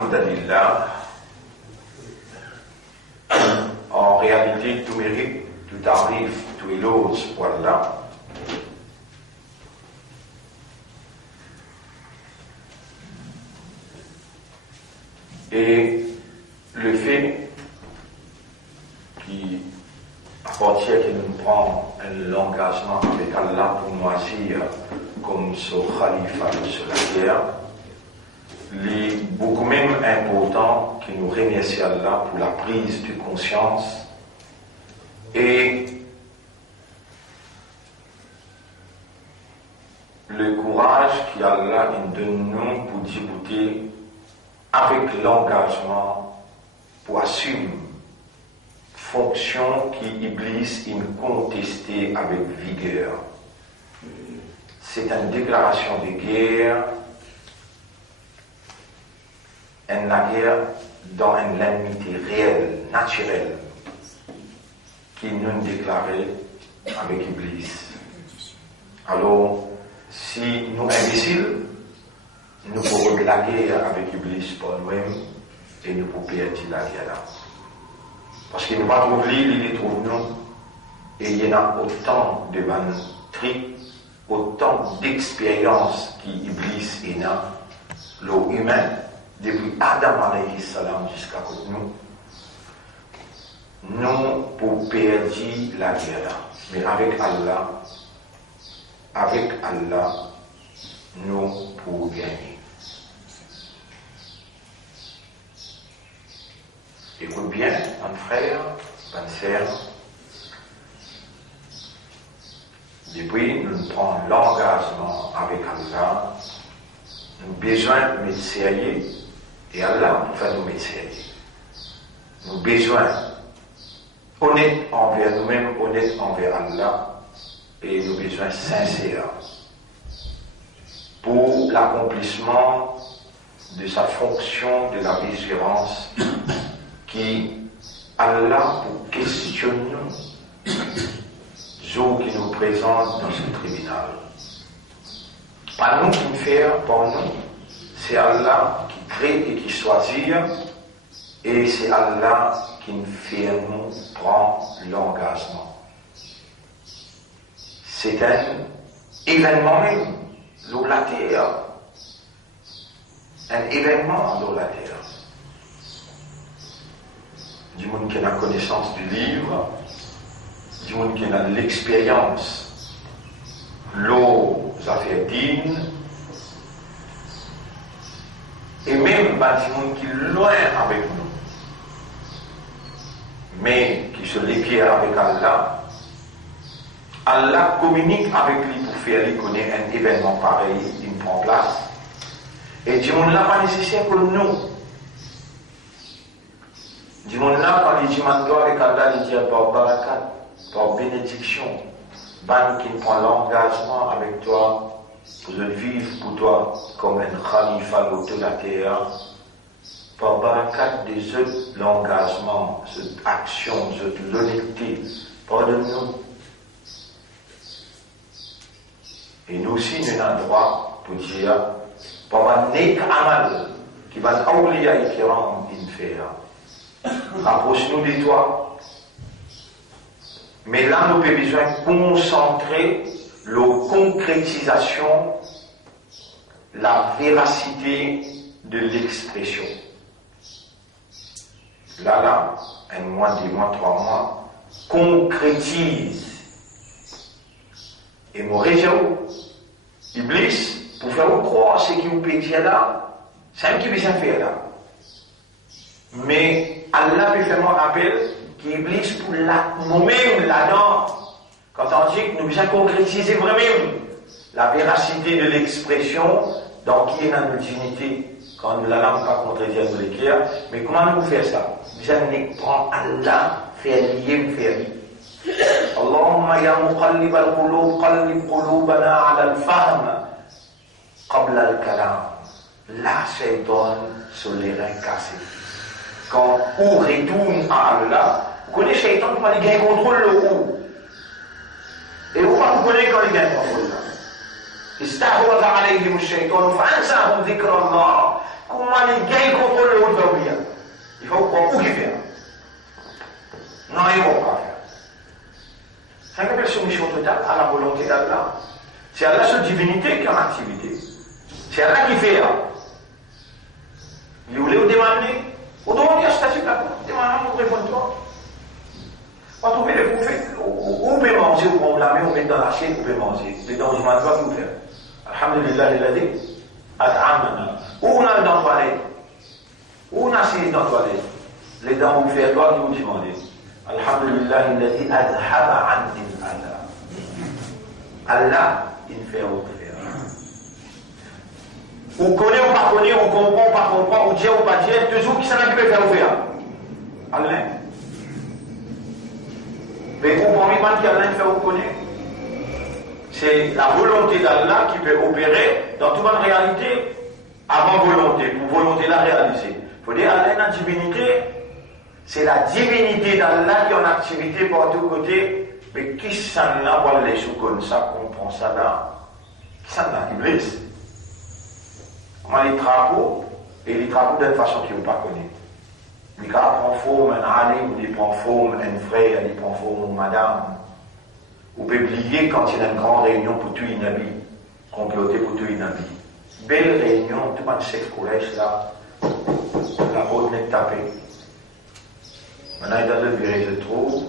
Alhamdulillah, en réalité, tout mérite, tout arrive, tout éloge pour Allah. Et le fait qui appartient que nous prenons l'engagement avec Allah pour nous agir comme ce khalifa sur la terre, est beaucoup même important que nous remercions Allah pour la prise de conscience et le courage qu'Allah donne nous pour débuter avec l'engagement pour assumer fonction qui Iblis contestée avec vigueur. C'est une déclaration de guerre, la guerre dans une ennemité réelle, naturelle, qui nous déclarait avec Iblis. Alors, si nous imbéciles, nous pouvons la guerre avec Iblis pour nous-mêmes et nous pouvons perdre la guerre là. Parce qu'il nous pas trouve lui, il les trouve nous. Et il y en a autant de trucs, autant d'expériences qui Iblis est dans l'eau humaine. Depuis Adam alayhi salam jusqu'à nous pour perdre la guerre. Mais avec Allah, nous pour gagner. Écoute bien, mon frère, ma sœur. Depuis nous prenons l'engagement avec Allah, nous avons besoin de médeciner. Et Allah nous fait nous médeciner. Nous avons besoin honnête envers nous-mêmes, honnête envers Allah, et nous avons besoin sincère pour l'accomplissement de sa fonction de la vigilance qui Allah pour questionner ceux qui nous présentent dans ce tribunal. Pas nous qui nous faire, pour nous, c'est Allah qui crée et qui choisit, et c'est Allah qui nous fait nous prendre l'engagement. C'est un événement même, l'eau la terre. Un événement dans la terre. Du monde qui a la connaissance du livre, du monde qui a l'expérience, l'eau, ça fait digne, et même du monde qui est loin avec nous, mais qui se lie avec Allah. Allah communique avec lui pour faire lui connaître un événement pareil, il prend place. Et du monde là pas nécessaire pour nous. Du monde là, quand il dit avec Allah, il dit par barakat, par bénédiction, ban qui prend l'engagement avec toi, pour vivre pour toi comme un khalifa de la terre, par barakat des autres, l'engagement, cette action, cette l'honnêteté, pardonne-nous. Et nous aussi, nous avons le droit pour dire, par un nek amal, qui va awliya ikiram infera. Rapproche-nous de toi. Mais là, nous avons besoin de concentrer la concrétisation, la véracité de l'expression. Là, un mois, 2 mois, 3 mois, concrétise. Et mon réseau, Iblis, pour faire croire ce qui vous peut dire là, c'est un qui peut faire là. Mais Allah peut faire mon rappel qu'Iblis pour nous-mêmes là-dedans, quand on dit que nous devons concrétiser vraiment la véracité de l'expression, donc qui est dans notre dignité, quand nous l'allons pas contredire nous l'écrire, mais comment nous faire ça? Nous allons prendre Allah, faire lier, faire lier. Allahumma ya muqallib al-qulub, qallib qulubana ala al-fahm, qabla al-kalam. Là, Shaitan sur les reins cassés. Quand on retourne à Allah, vous connaissez Shaitan quand il gagne contrôle le haut. Et vous connaissez quand il gagne contrôle là. استحوذ عليهم الشيطان فأنساهم ذكر الله. Comment les gars ils contrôlent le haut de leur vie? Il faut voir où ils font. Non, ils ne vont pas faire. Ça s'appelle soumission totale à la volonté d'Allah. C'est Allah seule divinité qui est en activité. C'est Allah qui fait. Il voulait vous demander, vous demandez à ce statut là, demandez vous répondre. On va trouver les prophètes, où vous pouvez manger, vous prenez la main, vous mettez dans l'assiette, vous pouvez manger. Les dents du matin, vous faites. Alhamdulillah, il a dit, At'amana. Où on a dans la toilette? Où on a assis dans la toilette? Les dents vous faites, toi qui vous demandez. Alhamdulillah, il a dit, Adhaba anil Allah. Allah, il fait autre faire. Vous connaissez ou pas connaissez, on comprend ou pas comprend, ou dire ou pas dire, toujours qui s'en a qui peut faire ou faire. Allah. Mais vous comprenez pas qu'Allah fait ou connaît. C'est la volonté d'Allah qui peut opérer dans toute bonne réalité avant volonté, pour volonté la réaliser. Il faut dire Allah la divinité, c'est la divinité d'Allah qui est en activité par tous côtés. Mais qui s'en a pour les sous comme ça, comprend ça là? Qui s'en a l'Iblis? On a les travaux, et les travaux d'une façon qu'ils ne pas connaître. Les gars prennent forme un alim, ils prennent forme un frère, ils prennent forme une madame. Vous pouvez oublier quand il y a une grande réunion pour tuer une amie, comploter pour tuer une amie. Belle réunion, tout le monde sait que collège là, la haute n'est tapée. Maintenant, il y a deux virées de trop.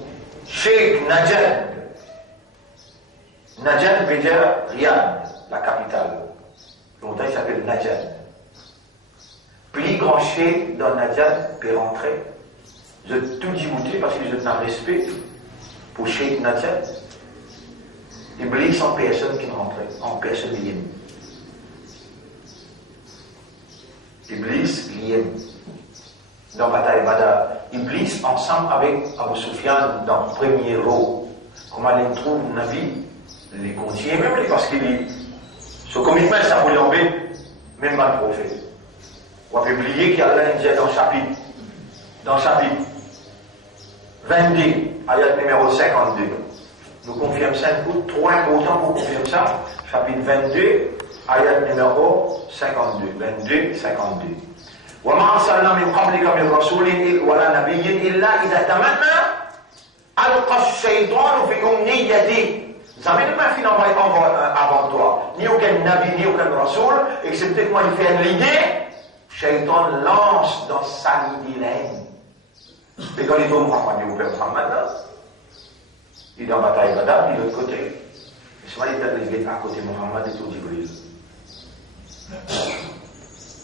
Sheikh Najad. Najad veut dire Riyad, la capitale. Longtemps il s'appelle Najad. Plus grand cheikh dans Najad peut rentrer. Je tout dégoûté parce que je n'ai respect pour Sheikh Najad. Iblis en personne qui ne rentrait, en personne liée. Iblis lié. Dans Bataille Badar, Iblis ensemble avec Abu Sufyan dans le premier rôle. Comment il trouve Nabi, les conseillers, même parce qu'il ce commitment, ça voulait embêter, même pas le prophète. On va oublier qu'il y a là dans le chapitre 22, ayat numéro 52. Nous confirmons ça, trop important pour confirmer ça. Chapitre 22, ayat numéro 52. 22, 52. وما أرسلنا من قبلك من رسول ولا نبي إلا إذا تمنى ألقى الشيطان في أمنيته. Jamais pas fait envoyé avant toi, ni aucun nabi, ni aucun rasoul, excepté que moi il fait l'idée, Shaitan lance dans sa idée. Et quand il tombe Muhammad, il est en bataille Badar, il est de l'autre côté. Et souvent il est à côté de Muhammad et tout Jibril.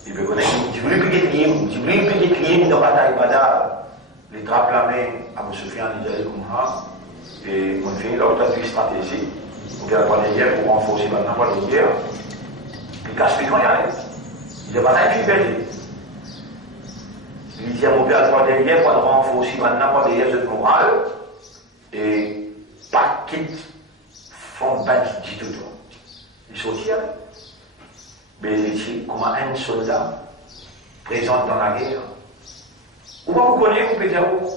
Il peut connaître Jibril peut être dans la bataille Badar. Les trappe la main, Abu Sufyan, il dit Muhammad. Et on fait l'autre stratégie. On vient prendre les guerres pour renforcer maintenant pas les guerres. Puis casse les moyens. Il n'y a pas d'infidélité. Il dit à mon père, pas des guerres, pas de renforcer maintenant pas des guerres de morale. Et pas quitte font bandit tout. Ils sont tirés. Mais il dit, comme un soldat présent dans la guerre. Où va vous connaître, vous pouvez dire où?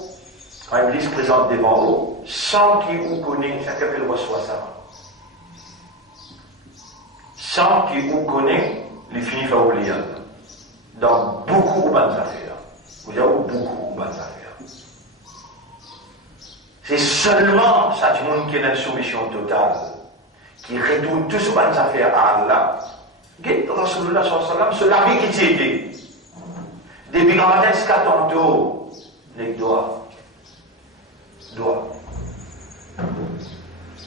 Quand Iblis présente devant vous, sans qu'il vous connaisse, ça s'appelle reçoit ça. Sans qu'il vous connaisse, il finit par oublier. Dans beaucoup de bonnes affaires. Vous avez beaucoup de bonnes affaires. C'est seulement ça du monde qui est dans une soumission totale, qui retourne toutes ces bonnes affaires à Allah. Guette Rasulullah sallallahu alayhi wa sallam, c'est la vie qui t'y était. Depuis le matin jusqu'à tantôt, les doigts.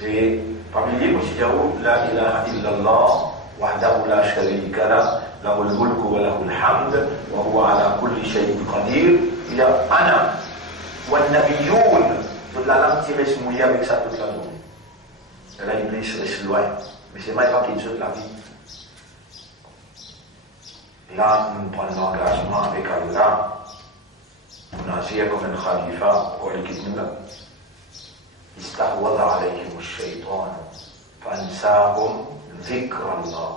Et parmi les considérons la ilaha illallah wahdahu la sharika lah lahul mulku wa lahul hamd wa huwa ala kulli shay'in qadir. Il y a ana wa nabiyyoun. Toute la langue tirée se mouiller avec ça toute la journée. Et là Iblis reste loin, mais c'est même pas qu'il saute la vie. Là nous prenons l'engagement avec Allah. On agit comme un khalifa pour l'équipe nous. استحوذ عليهم الشيطان فأنساهم ذكر الله.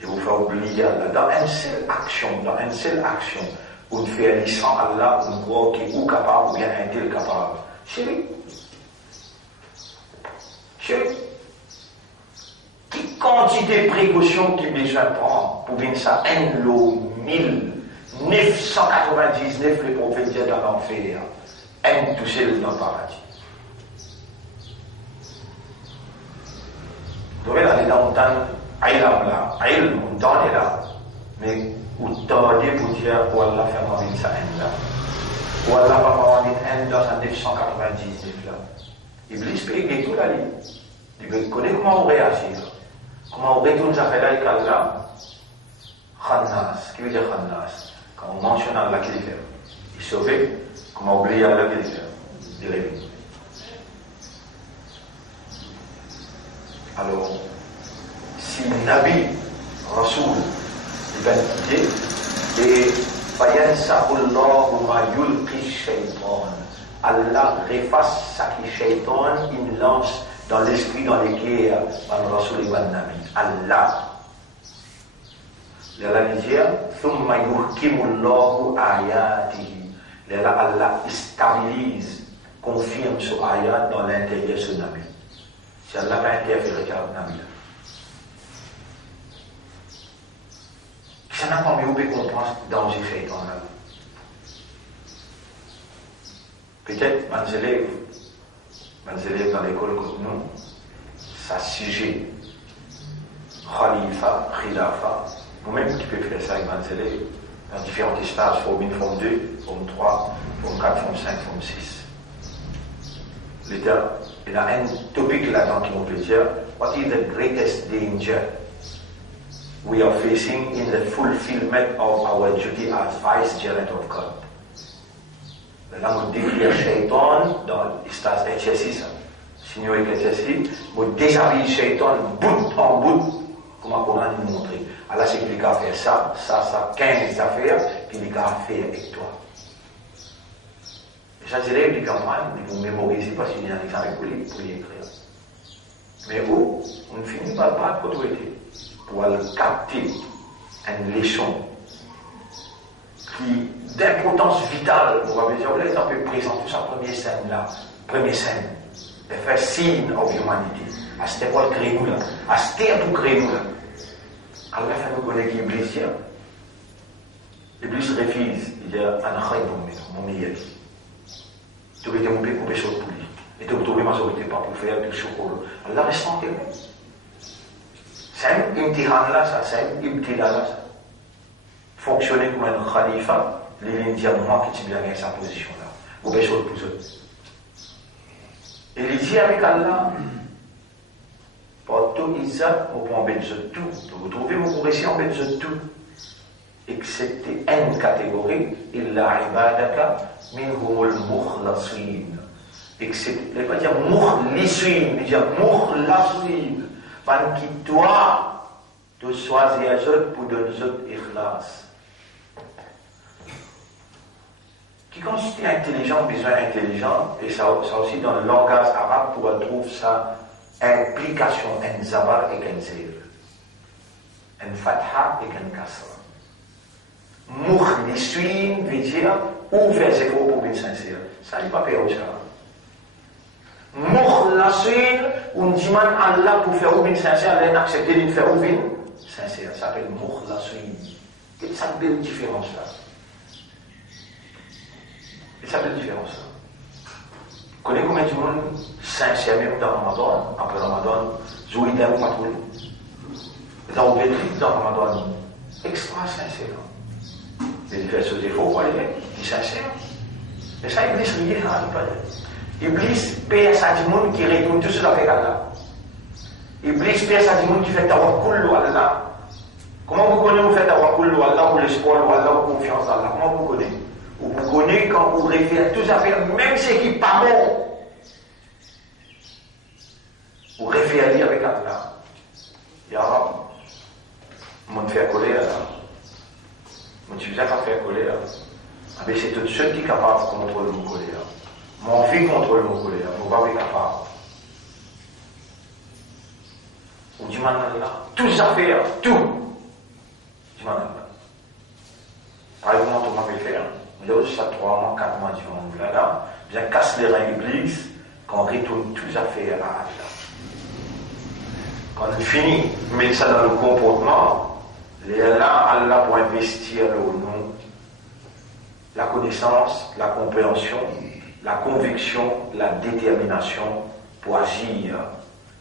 Et vous faites oublier Allah dans une seule action, vous faites sans Allah, vous croyez qu'il est ou capable ou bien est-il capable. Chérie, qui quantité de précautions qu'il besoin prendre pour venir ça, un lot 1999, le prophète dit dans l'enfer, un toucher dans le paradis. Vous devez aller dans le temps, Aïl là, Aïl, on t'en est là, mais où t'ordez pour dire, où Allah fait moi venir ça, un là. Où Allah va moi venir un dans 1999 là. Iblis peut écrire tout la ligne. Il veut connaître comment on réagit. Comment on retourne ça fait là avec Allah. Khannas. Qui veut dire Khannas? Quand on mentionne Allah qui est fait. Il est sauvé. Comment oublier Allah qui est fait? Il réveille. Alors, si Nabi, Rasoul, il va quitter, et Fayansahullahu ma yulqi shaytan. Allah efface ça qui shaytan, il lance dans l'esprit, dans les guerres, par le Rasoul et le Nabi. Allah. Allah dit, Thumma yuhkimullahu ayatihi. Allah stabilise, confirme ce ayat dans l'intérieur de ce Nabi. Si Allah va interférer avec le Nabi. Ça n'a pas mieux de comprendre dans les shaytan là. Peut-être, mes élèves dans l'école comme nous, ça sujet, Khalifa, Khilafa, vous-même qui pouvez faire ça avec mes élèves, dans différents stages, forme 1, forme 2, forme 3, forme 4, forme 5, forme 6. L'État, il y a un topic là-dedans qui peut dire, what is the greatest danger we are facing in the fulfillment of our duty as vicegerent of God? Là, on décrit Shaitan dans l'espace HSI, signor HSI, on déshabille Shaitan bout en bout, comme on a nous montré. Alors, c'est qu'il a fait ça, 15 affaires, qu'il a fait avec toi. Et ça, c'est là, il comprend, il faut mémoriser parce qu'il y a un examen pour l'écrire. Mais où, on ne finit pas par l'autorité, pour capter une leçon d'importance vitale, on va dire, là, il est un peu présent, tout ça, première scène là, the first scene of humanity, à cette époque, créez-nous là, à cette époque, créez-nous là. Allah fait nous connaître l'Iblis, l'Iblis refuse, il dit, Ana khayrun minhu, mon meilleur. Tu veux dire, mon père, couper sur le poulet, et tu veux trouver ma majorité pas pour faire du chocolat. Allah reste en terre. C'est un imtihan là, ça, c'est un imtihan là, ça. Fonctionner comme un khalifa, les lignes disent moi qui suis bien dans sa position là, ou bien chose pour eux. Et il dit avec Allah, pour tout Isa, vous pouvez embêter tout, vous trouvez mon correction embêter tout, excepté une catégorie, illa ibadaka minhumul mukhlasin. Excepté, il ne veut pas dire mukhlisin, il dit mukhlasin, parce que toi, tu choisis à eux pour donner eux ikhlas. Qui constitue intelligent, besoin intelligent, et ça aussi dans le langage arabe, pour trouver ça, implication, un zabar et un zir, un fatha et un kasra. Mukhlisin veut dire, ouvert ses gros pour une sincère. Ça n'est pas payé au ça. Mukhlasin, on demande à Allah pour faire une sincère, elle a accepté de faire une sincère. Ça s'appelle mukhlasin. Et ça fait une différence là. Et ça fait une différence là. Vous connaissez combien de monde sincère même dans Ramadan, après Ramadan, Zouïda ou Matoul. Dans le bénéfice dans Ramadan, extra sincère. Il fait ce défaut pour aller, il est sincère. Et ça, Iblis rien à pas. Iblis paye ça du monde qui retourne tout cela avec Allah. Iblis paye ça du monde qui fait tawakkul ou Allah. Comment vous connaissez vous faites tawakkul ou Allah, ou l'espoir ou Allah, ou confiance en Allah? Comment vous connaissez? Vous connaissez quand vous référez tout à fait, même ce qui n'est pas bon. Vous référez avec Allah. Ya Rab, moi me faire colère là. Moi je suis déjà pas faire colère. Mais c'est tout ceux qui sont capables de contrôler mon colère. Mon vie contrôle mon colère. Mon pas capable. Ou du mal là. Tout ça faire, tout. Du mal là. Par exemple, on m'a fait faire. Il y a aussi ça 3 mois, 4 mois différents là. Bien casse les reins l'église, quand on retourne tous à faire à Allah. Quand on finit, mettre ça dans le comportement, Allah pour investir le nom, la connaissance, la compréhension, la conviction, la détermination pour agir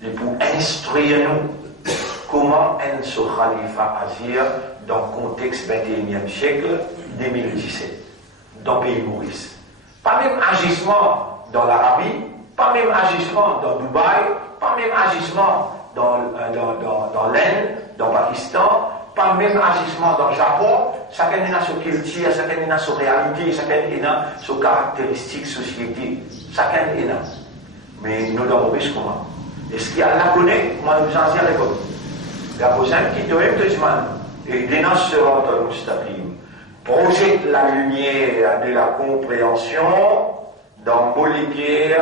et pour instruire nous comment un ce khalifa agir dans le contexte 21e siècle 2017, dans le pays Maurice. Pas même agissement dans l'Arabie, pas même agissement dans Dubaï, pas même agissement dans l'Inde, dans le Pakistan, pas même agissement dans le Japon. Chacun a sa culture, chacun a sa réalité, chacun a sa caractéristique, société. Chacun est là. Mais nous devons voir comment. Est-ce qu'il y a la connaît? Moi, nous en dire l'école. La prochaine qui doit être et dénonce sur le mustaqim. Projette la lumière de la compréhension dans molécule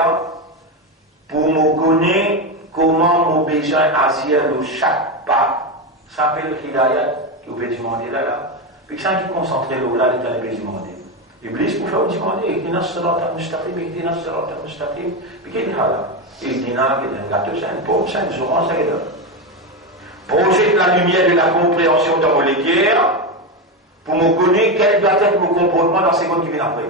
pour me connaître comment mon besoin agir de chaque pas. Ça s'appelle l'hidayat qui vous demander là. Puis ça qui concentre là, il est demander. Iblis pour faire demander, il dit non, c'est l'autre mustaqim, il dit non, c'est l'autre mustaqim. Puis qu'il dit là, il dit non, il dit un gâteau, c'est un pauvre, c'est un jour, c'est là. Projette la lumière de la compréhension dans molécule pour me connaître quel doit être mon comportement dans la seconde qui vient après.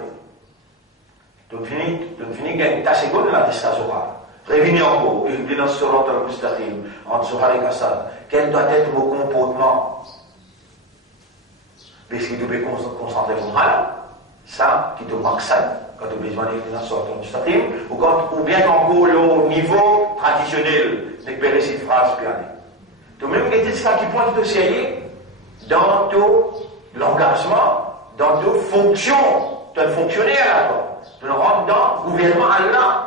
Donc, fini, gagne ta seconde là, c'est ça, revenez encore, il dit dans ce rôle de mustaqim, en Zohar et Kassad, quel doit être mon comportement? Parce qu'il doit concentrer sur là, ça, qui te manque ça, quand tu as besoin de dans ce rôle de mustaqim, ou bien encore au niveau traditionnel, de cette phrase, puis aller. Donc, même que ça qui pointe de sérieux dans tout l'engagement, dans toute fonction, tu es un fonctionnaire là, tu rentres dans le gouvernement Allah.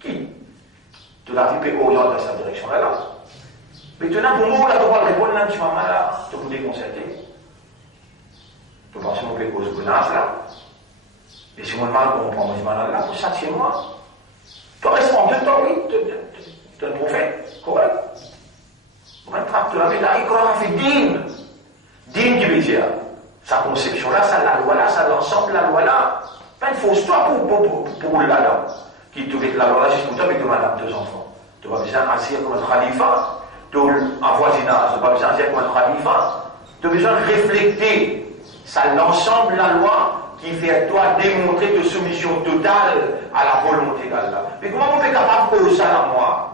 Qui? Tu l'as vu orienter dans cette direction-là. Mais tu n'as pour moi, là, tu vas répondre là, tu vas mal là, tu peux déconcerter. Tu penses que mon péco se menace là. Et si mon mal comprend, moi, je m'en là, pour ça, c'est moi. Tu réponds de toi, oui, tu es un prophète, correct. On attrape tu la médaille, qu'on a fait digne. Digne qui veut dire, sa conception là, ça la loi là, ça l'ensemble de la loi là. Pas une fausse toi pour le là. Qui te met la loi là, jusqu'au temps avec madame, 2 enfants. Tu vas besoin d'agir comme un khalifa, tu en voisinage, tu vas besoin d'agir comme un khalifa, tu as besoin de refléter ça l'ensemble de la loi qui fait à toi démontrer de soumission totale à la volonté d'Allah. Mais comment on est capable de ça à moi?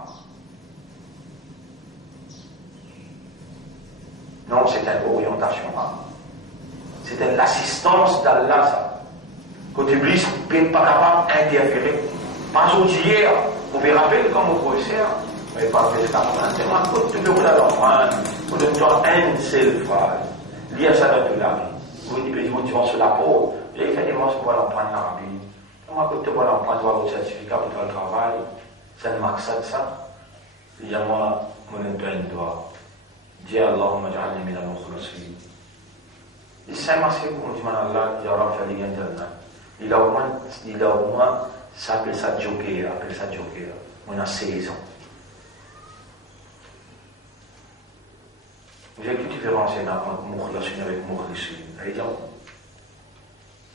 Non, c'est une orientation. C'est une assistance d'Allah, ça. Quand Iblis n'est pas capable d'interférer. Pas aujourd'hui, vous pouvez rappeler comme au professeur, mais pas fait ça. C'est moi, quand tu veux l'apprendre, vous donne-toi une seule phrase. Lire ça dans toute la vie. Vous dites, tu vas sur la peau, j'ai fait des mots pour l'apprendre l'Arabie. Moi, quand tu vas l'apprendre, tu vas votre certificat pour ton travail. Ça ne marque ça de ça. Il y a moi, mon doigt. Dis Allahumma ja'alni min al-mukhlasin. Il s'est massé pour dire Allah, il y aura fait des gains. Il a au moins, ça appelle ça joker, On a 16 ans. Vous avez toute différence entre mukhlasin avec mukhlisin. Évidemment.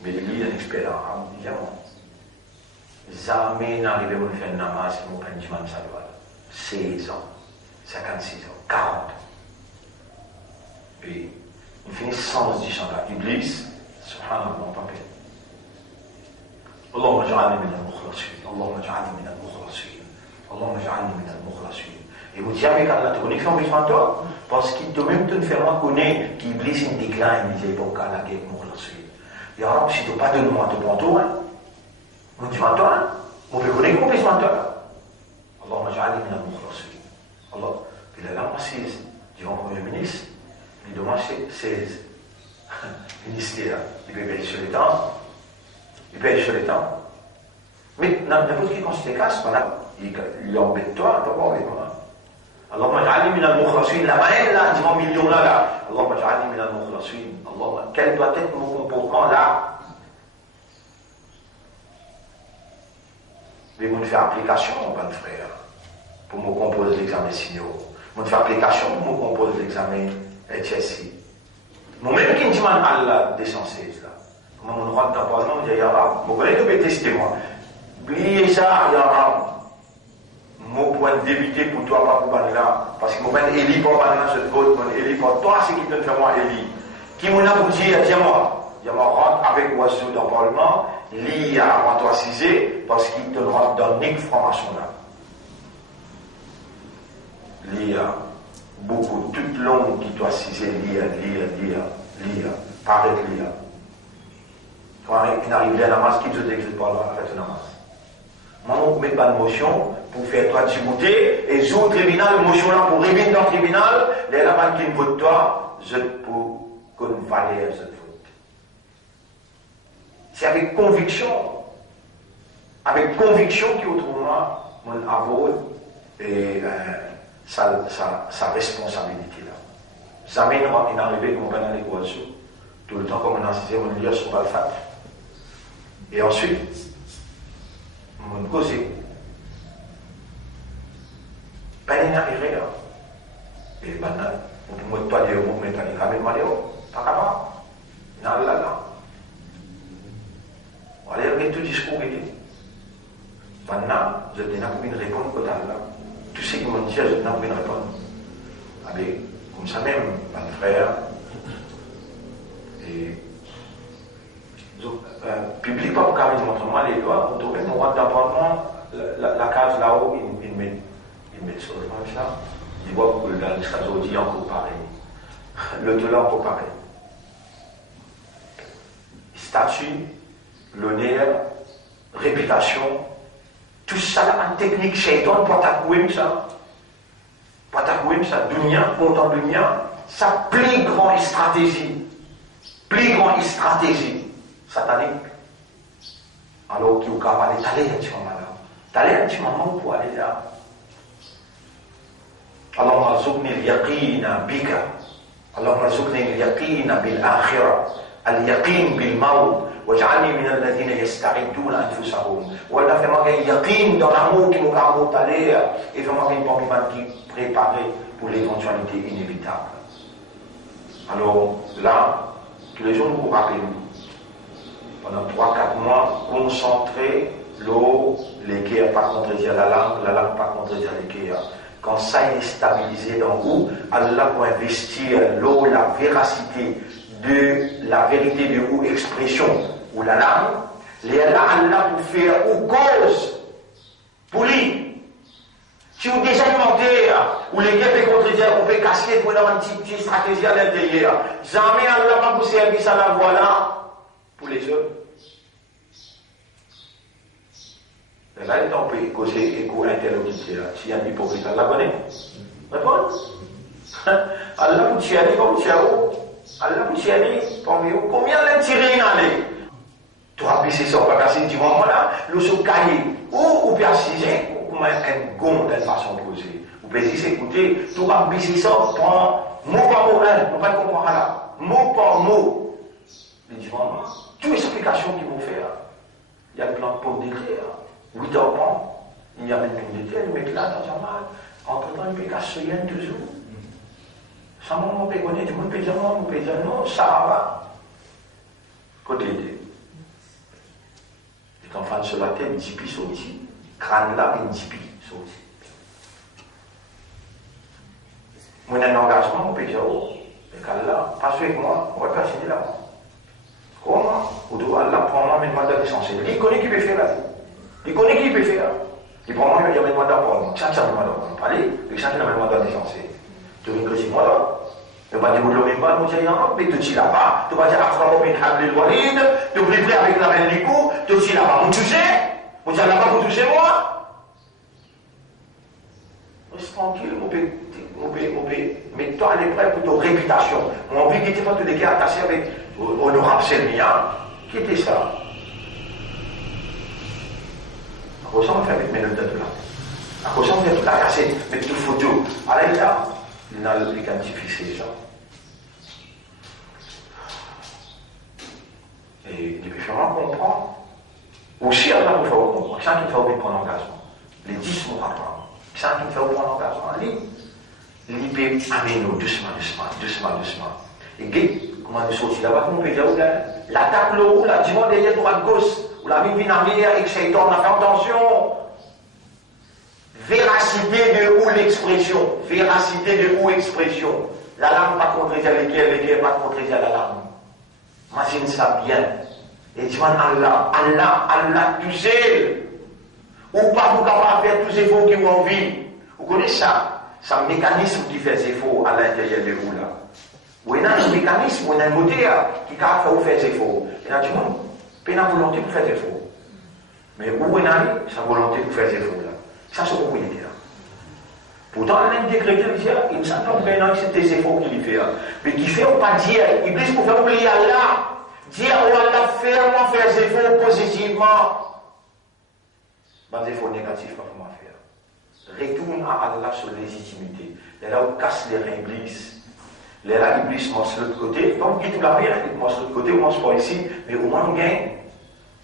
Mais lui, il est un expert arabe, évidemment. Jamais n'arrive à faire un namaz qui m'a pas dit man salwal. 16 ans, 56 ans, 40 ans. Et il finit sans dire ça. Iblis, subhanallah, pas pire. اللهم اجعلني من المخلصين اللهم اجعلني من المخلصين اللهم اجعلني من المخلصين. Et vous dites avec Allah, tu connais qu'on besoin de toi? Parce qu'il te même te faire moi connaître qu'Iblis il décline, il dit bon, qu'Allah est mukhlasin. Ya Rab, si tu pas de moi, tu prends toi. On dit toi, on peut connaître qu'on besoin de toi. اللهم اجعلني من المخلصين. Allah, il a là, moi, 16, durant le Premier ministre, il demande 16 ministères. Il peut payer sur le temps. Il paye sur les temps. Mais n'importe qui conséquence, voilà, il embête toi, d'abord avec moi. Allahumma ja'alni min al-mukhlasin, la main là, dis-moi million là. Allahumma ja'alni min al-mukhlasin. Allahumma, quel doit être mon comportement là? Mais vous me faites application, mon bon frère, pour me composer l'examen signaux. Vous me faites application pour me composer l'examen HSI. Moi-même qui me demande Allah descend 16 là. Comment on rentre dans le parlement, on dit Ya Rab, vous connaissez tout tester moi. Oubliez ça, Ya Rab. mon point de débuter pour toi, pas pour là. Parce que mon point Élie, pour là, je te vote, mon Élie, pour toi, c'est qui te fait moi, Élie. Qui m'a pour dire, dis-moi, rentre avec oiseau dans le Parlement, lis à toi cisé, parce qu'il te rentre dans une formation là. Lis beaucoup, toute longue qui doit cisé, lire, arrête lire. Quand il arrive à la masse, qui te dit que je parle là, arrête la masse. Moi, on ne met pas de motion pour faire toi djibouter, et joue au tribunal, motion là pour revenir dans le tribunal, les là qui ne votent toi, je pour qu'on valère cette faute. C'est avec conviction qui autrement, mon avoue et sa responsabilité là. Jamais il n'est arrivé comme on a les oiseaux. Tout le temps, comme on a cité, on lit sur le fait. Et ensuite, on cause. Ben, il n'y a rien. Et maintenant, on peut toi dire, on peut mettre les caméras, pas capable. Non, là. On va aller tout discours. Maintenant, je n'ai pas pu répondre au là. Tout ce qui m'ont dit, je n'ai pas pu répondre. Avec, comme ça même, mon frère, et public pas pour carrément montrer moi les doigts, on trouve mon roi d'appartement, la case là-haut, il met sur le comme ça, il voit que dans le dit encore pareil. Le de là encore pareil. Statut, l'honneur, réputation, tout ça en technique shaitan pour t'accouer ça. Pour t'accouer ça, dunya, content dunya, ça plus grande stratégie. Plus grande stratégie satanique. Alors qu'il est capable d'aller un petit moment là. D'aller un petit moment pour aller là. اللهم ارزقني اليقين بك اللهم ارزقني اليقين بالآخرة اليقين بالموت واجعلني من الذين يستعدون أنفسهم ولا fais-moi un yaqin dans l'amour qui nous ramène à l'air et fais-moi une pompe qui préparée pour l'éventualité inévitable. Alors là, tous les jours nous rappelons pendant 3-4 mois concentrer l'eau, l'équerre pas contredire la langue pas contredire l'équerre. Quand ça est stabilisé dans vous, Allah pour investir l'eau, la véracité de la vérité de vous, expression ou la langue, les Allah pour faire ou cause pour lui. Si vous déjà alimenté, ou les gars peuvent contredire, on peut casser pour avoir une petite stratégie à l'intérieur. Jamais Allah va vous servir ça la voilà pour les hommes. Mais là, on peut causer éco-interlocuteur. S'il y a un hypocrite, Allah connaît. Répondre. Allah vous tient, comme tu as Allah vous tient, comme vous. Combien l'un tiré en aller? Tu as baissé ça, pas casser du moment là, le sous cahier, ou bien assiser, ou comme un gond d'une façon posée. Vous pouvez écouter, tu as baissé ça, prends mot par mot, on va comprendre là. Mot par mot. Les différents, toutes les explications qu'ils vont faire. Il y a le plan pour décrire. 8 heures prend, il y a même une détail, le mec là, dans un mal, entre-temps, il peut casser rien toujours. Sans moi, on peut connaître, tout le monde peut dire non, on peut dire non, ça va. Côté l'idée. Et quand on fait sur la tête, 10 pieds sortis, crâne là, et 10 pieds sortis. Moi, un engagement, on peut dire, oh, et quand là, pas avec moi, on va pas signer là. Comment? Ou doit là, prendre moi, mais moi, de l'essentiel. Il connaît qui peut faire la vie. Il connaît qui peut faire. Il prend moi, il y a un mandat pour ça, ça, mandat pour parler, et ça, il y a un mandat d'essentiel. Tu veux que c'est moi là? Tu vas dire, vous ne l'avez pas, vous dire, mais tu t'y là-bas, tu vas dire, après, on met le walid, tu es prêt avec la reine du coup, tu t'y là-bas, vous touchez, vous t'y là-bas, vous touchez moi. Reste tranquille, mais toi, elle est prête pour ta réputation. Mon but qui n'était pas tout les gars attachés avec honorable Selmia, qui était ça? À quoi ça on fait avec mes notes de là? À quoi ça on fait toute la cassette, mettre toute photo? Allez là, il a identifié les gens. Et il peut faire comprendre. Aussi, Allah nous fait comprendre. Ça qui fait prendre engagement. Les 10 mots apprendre. Ça qui fait prendre engagement. Il peut amener nous doucement. Et comment nous sortir là-bas, on peut dire, l'attaque l'eau, la dimanche derrière droite gauche, ou la mine vient arrière, et que Shaitan, on a fait attention. Véracité de ou l'expression. Véracité de ou expression. La langue pas contredire lesquelles pas contredire la langue. Imagine ça bien. Et tu vois Allah tout seul. Ou pas vous capable de faire tous les efforts qui ont envie. Vous connaissez ça? C'est un mécanisme qui fait des efforts à l'intérieur de vous là. Ou il y a un mécanisme, ou il y a un moteur qui capable de faire des efforts. Et là, tu vois, il y a une volonté pour faire des efforts. Mais où il y a sa volonté pour faire des efforts là? Ça, c'est ce qu'on dit là. Pourtant, l'un des chrétiens, il me semble que c'est des efforts qu'il fait. Mais qui fait, on ne pas dire, il dit pour faire oublier Allah. Dire, on va faire des efforts positivement. Des efforts négatifs, pas comment faire. Retourne à Allah sur légitimité. Là, on casse les reins Iblis. Là, Iblis mange de l'autre côté. Donc, il dit tout la paix, il mange de l'autre côté, on mange pas ici. Mais au moins, on gagne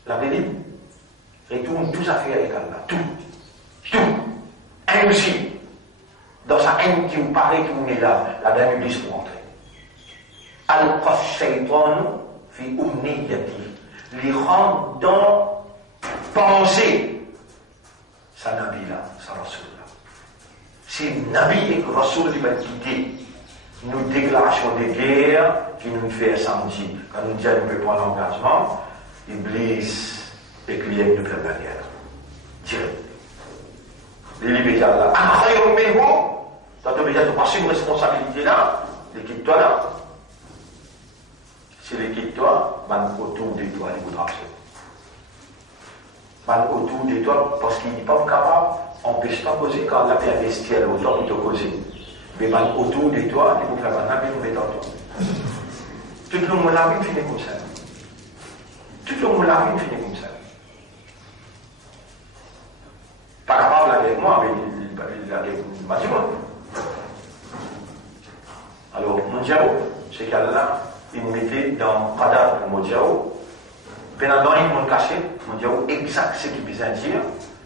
la bénédiction. Retourne tous à faire avec Allah. Tout. Haine aussi. Dans sa haine qui vous paraît que vous mettez là, la même Iblis pour entrer. Al-Qashaytan fi umniyati. Les rend dans penser. Ça Nabi là, ça Rasoul là. C'est Nabi et que Rasoul va quitter nos déclarations de guerre qui nous fait samedi. Quand nous disons qu'on ne peut pas l'engagement, Iblis et clients nous fait la guerre. Direct. Les libertés là. Après, mais bon, ça te obligé de passer une responsabilité là, l'équipe-toi là. Si l'équipe-toi, autour de toi, il voudra faire. Autour de toi, parce qu'il n'est pas capable, empêche-toi de causer quand la paix investit à l'autre, il te causer. Mais autour de toi, il faut faire un ami, il dans toi. Tout le monde la vie finit comme ça. Tout le monde la vie finit comme ça. Pas capable avec moi, mais avec ma alors, mon diao, c'est qu'Allah, il me mettait dans Qadar, mon diao. Pendant ils m'ont caché, mon diao, exact ce qu'il besoin dire,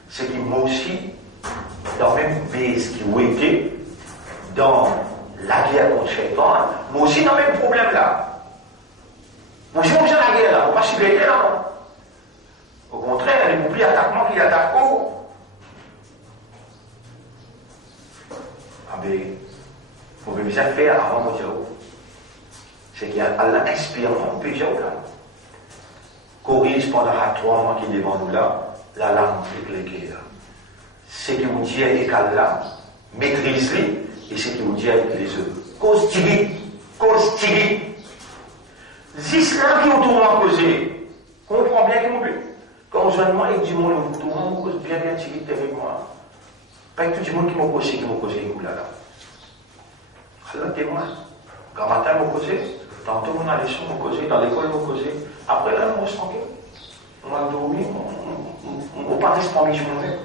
c'est qu'il m'a aussi, dans la même base qui ont été, dans la guerre contre Shaitan, moi aussi dans le même problème là. Moi aussi, on la guerre là, on ne va pas subir là, non. Au contraire, il oublie l'attaquement qu'il attaque. Ah ben, il faut bien faire avant mon diao. C'est qu'Allah inspire mon péché là. Corrige pendant 3 mois qui est devant nous là, la langue éclairée là. Ce qui vous dit avec Allah, maîtrise-les, et ce qui vous dit avec les autres. Cause tigui. L'islam qui autour de causer, comprends bien qu'il m'oublie. Quand je demande avec du monde autour de moi, cause bien tigui avec moi. Pas que tout le monde qui m'a causé, là. Alors témoin. Quand matin m'a causé, tantôt on a les sons m'a causé, dans l'école m'a causé. Après là, on se tranquille. On a dormi, on pas responsable, je m'en vais.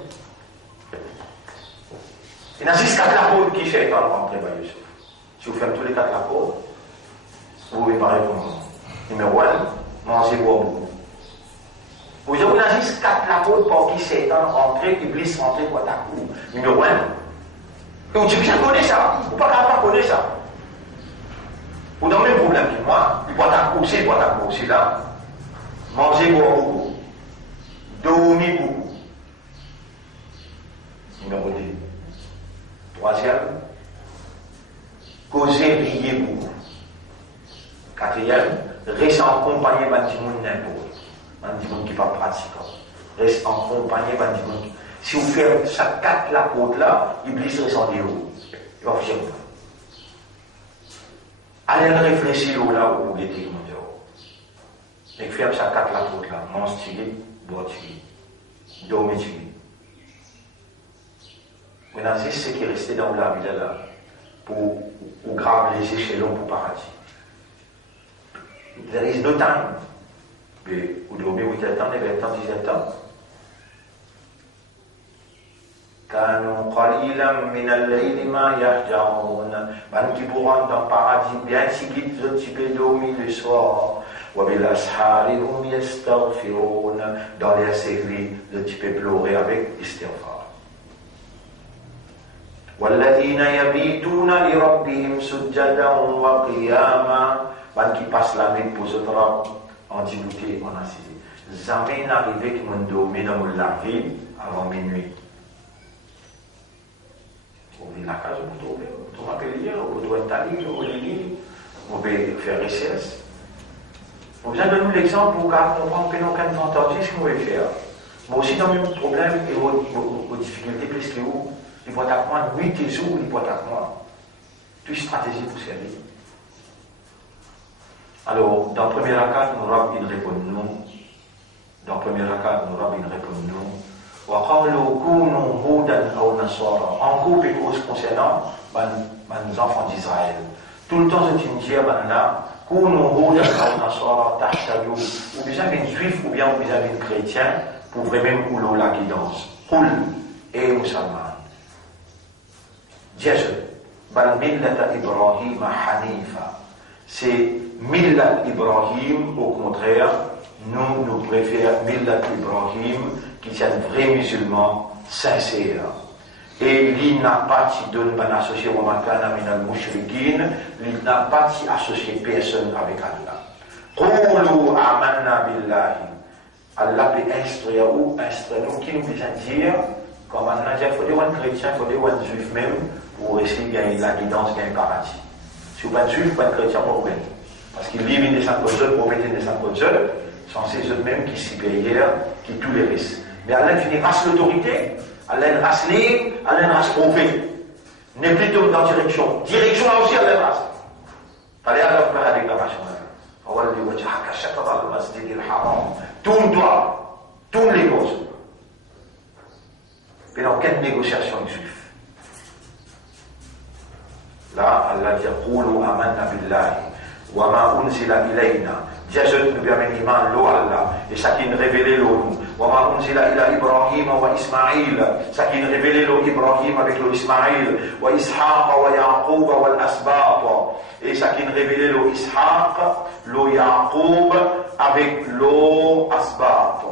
Il y a juste 4 lapôtres qui fait par rentrer par Yusuf. Si vous faites tous les 4 lapôtres, vous pouvez parler pour moi. Numéro 1, mangez, boire beaucoup. Vous avez juste 4 lapôtres pour qui Satan entrer, Iblis rentrer pour attaquer. Numéro 1. Et vous dites, bien connaît ça. Vous ne pouvez pas connaître ça. Vous avez le même problème que moi. Il faut attaquer aussi là. Manger, boire beaucoup. Dormir beaucoup. Numéro 2. 3e, causer, rier beaucoup. 4e, rester en compagnie de monde n'importe. Monde qui n'est pas pratiquant. Reste en compagnie de monde. Si vous faites ça 4 l'apôtre là, Iblis reste en déroule. Il va vous dire. Allez réfléchir là où vous êtes, mon Dieu. Et faire ça 4 l'apôtre là, mange tigé, bois tigé, dormir tigé. Maintenant, c'est ce qui est resté dans la vie là, pour grave les échelons pour paradis. There is no time. Mais vous dormez 8 ans, 9 ans, 17 ans. كانوا قليلا من الليل ما يهجعون من qui pour rentrer dans le paradis bien si tu peux dormir le soir وبالأسحار هم يستغفرون dans les séries tu peux pleurer avec istighfar والذين يبيتون لربهم سجدا وقياما من qui passe la nuit pour se en dibouté en assise jamais n'arrivait qu'ils m'ont dormi dans la ville avant minuit. Vous venez à la case, vous trouvez, vous pouvez lire, vous pouvez lire, vous pouvez lire, vous pouvez faire recherche. Vous avez donné l'exemple pour comprendre que nous, quand nous entendons ce que vous voulez faire. Mais aussi dans le problème et vos difficultés, plus que vous, il faut apprendre 8 jours, il faut apprendre toute stratégie pour servir. Alors, dans le premier rakat, nous avons une réponse non. Dans le premier rakat, nous avons une réponse non. En couple et cause concernant les enfants d'Israël. Tout le temps, je dis là, ou bien un juif, ou bien un chrétien, pour vraiment couler la guidance. Koul et musulman. Jésus, ban millata Ibrahim Hanifa. C'est millat Ibrahim, au contraire, nous préférons millat Ibrahim, qui est un vrai musulman sincère. Et il n'a pas associé au Makana minal mushrikin, il n'a pas associé personne avec Allah. Qulu amanna billahi. Allah peut instruire nous, qui nous vient dire, comme on a dit, il faut dire un chrétien, il faut dire un juif même, pour essayer de gagner la guidance, gagner le paradis. Si vous n'êtes pas juif, pas de chrétien, pas de problème. Parce qu'il livre des 5 autres, prophète des 5 autres, sont ces eux-mêmes qui sont supérieurs, qui tous les risques. Mais Allah est une race l'autorité, Allah est une race libre, Allah est une race prophète. N'est plutôt dans la direction. Direction là aussi, Allah est une race. Fallait alors faire la déclaration. Tourne-toi, tourne les causes. Mais dans quelle négociation il suffit? Là, Allah dit Qulu amanna billahi wa ma unzila ilayna. Jésus nous permet l'iman l'eau Allah et ça qui nous révélé l'eau nous. Wa ma unzila ila Ibrahim wa Ismaïl. Ça qui nous révélé l'eau Ibrahim avec l'eau Ismaïl. Wa Ishaq wa Yaqub wa al-Asbat. Et ça qui nous révélé l'eau Ishaq, l'eau Yaqub avec l'eau Asbat.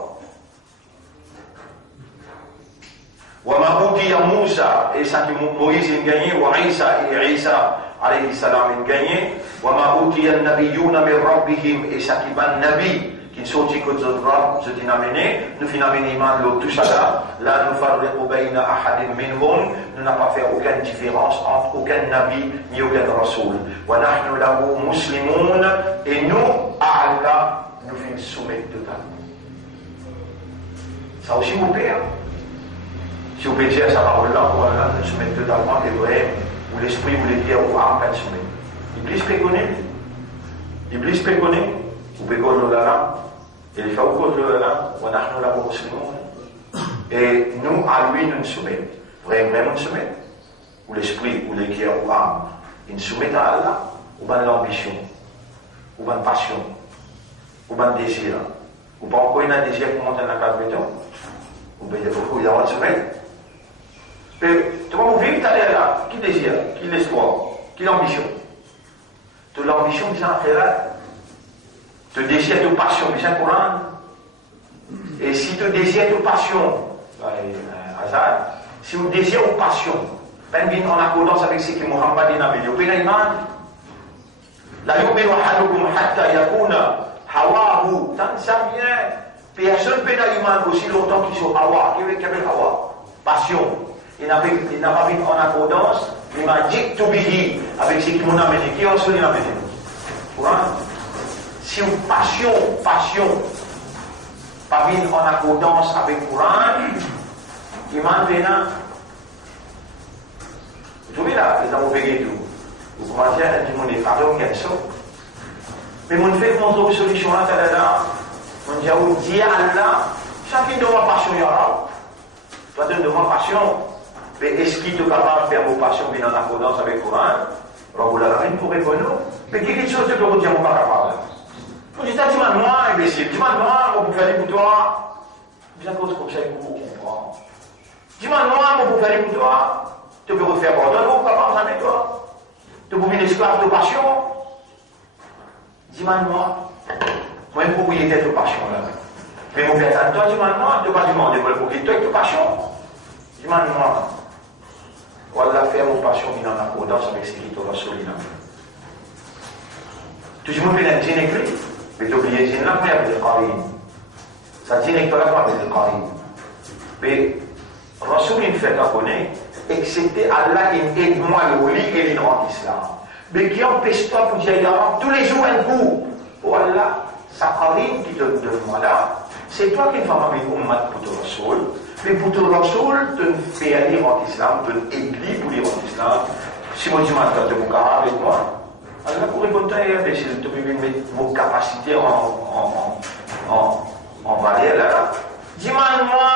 Wa ma utiya Moussa. Et ça qui Moïse a gagné. Wa Isa et Isa. Alayhi salam in gagné. Wa ma utiya an-nabiyyuna min rabbihim. Et ça qui va nabi qui sorti que je t'ai amené, nous finissons iman l'eau tout ça là, nous farriqu bayna ahadin minhum, nous n'avons pas fait aucune différence entre aucun nabi ni aucun rasoul. Wa nahnu lahu muslimun, et nous, à Allah, nous finissons soumettre totalement. Ça aussi vous perd. Si vous pouvez dire sa parole-là, ou Allah, nous soumettre totalement, et vrai, ou l'esprit, ou les pierres, ou à peine soumettre. Iblis peut connaître. Iblis peut connaître. Vous pouvez connaître là, et les gens connaissent là, on a nous la musulmans. Et nous, à lui, nous nous soumettons. Vraiment nous soumettons. Ou l'esprit, ou les cœurs, ou l'âme. Ils nous soumettent à Allah, ou bien l'ambition, ou bien la passion, ou bien le désir. Ou pas encore un désir pour monter dans la case de béton. Ou bien il faut y avoir le soumettre. Mais tu vas vous vivre, tu as là. Qui désire, qui l'espoir, qui l'ambition. Toute l'ambition qui s'est en là. Tu désires de passion, mais c'est un Coran. Et si tu désires de passion, si vous désirez de passion, en accordance avec ce que Muhammad a dit, vous pouvez l'iman. La yu'minu ahadukum hatta yakuna hawahu. Tant ça vient, personne ne peut l'iman aussi longtemps qu'ils sont hawa. Qu'est-ce qu'il y a hawa? Passion. Il n'a pas mis en accordance, il m'a dit to be avec ce que mon amené. Qui est aussi l'amené? Coran. Si une passion, pas mis en accordance avec le Coran, il m'a dit, vous voyez là, les amours végés tout. Vous commencez à dire, mon pardon, qu'elle sort. Mais mon fait, mon autre solution là, mon dit, vous dites Allah, chacun de ma passion, il y aura. Toi, de ma passion. Mais est-ce qu'il est capable de faire vos passions bien en accordance avec le Coran? Alors, vous l'avez pour répondre. Mais quelque chose que vous dites, vous pas capable. Vous dites, dis-moi, imbécile, dis-moi, on peut faire pour toi. Bien cause comme ça, il faut comprendre. Dis-moi, on peut faire pour toi. Tu peux refaire pardon, vous pas penser avec toi. Tu peux vivre l'esclave de passion. Dis-moi, moi, une propriété de passion là. Mais mon père, toi, dis-moi, tu ne peux pas demander pour le propriétaire de passion. Dis-moi, voilà, faire mon passion qui est en accordance avec ce qui est solide. Tout le monde fait un dîner écrit. Mais tu oublies le dîner là, mais avec le Karim. Ça dîner là, avec le Karim. Mais Rasoul, il fait à connaître, excepté Allah qui aide-moi au lit et il rentre l'islam. Mais qui empêche pas pour dire tous les jours un coup. Oh Allah, ça farine qui te donne moi là. C'est toi qui fais avec Ummat pour ton Rasoul. Mais pour ton Rasoul, tu me fais aller en islam, tu m'aiguilles pour lire en islam. Si moi, tu m'as de mon cara avec moi, Allah pour répondre à elle, si tu peux mettre vos capacités en valeur là. Dis-moi, moi,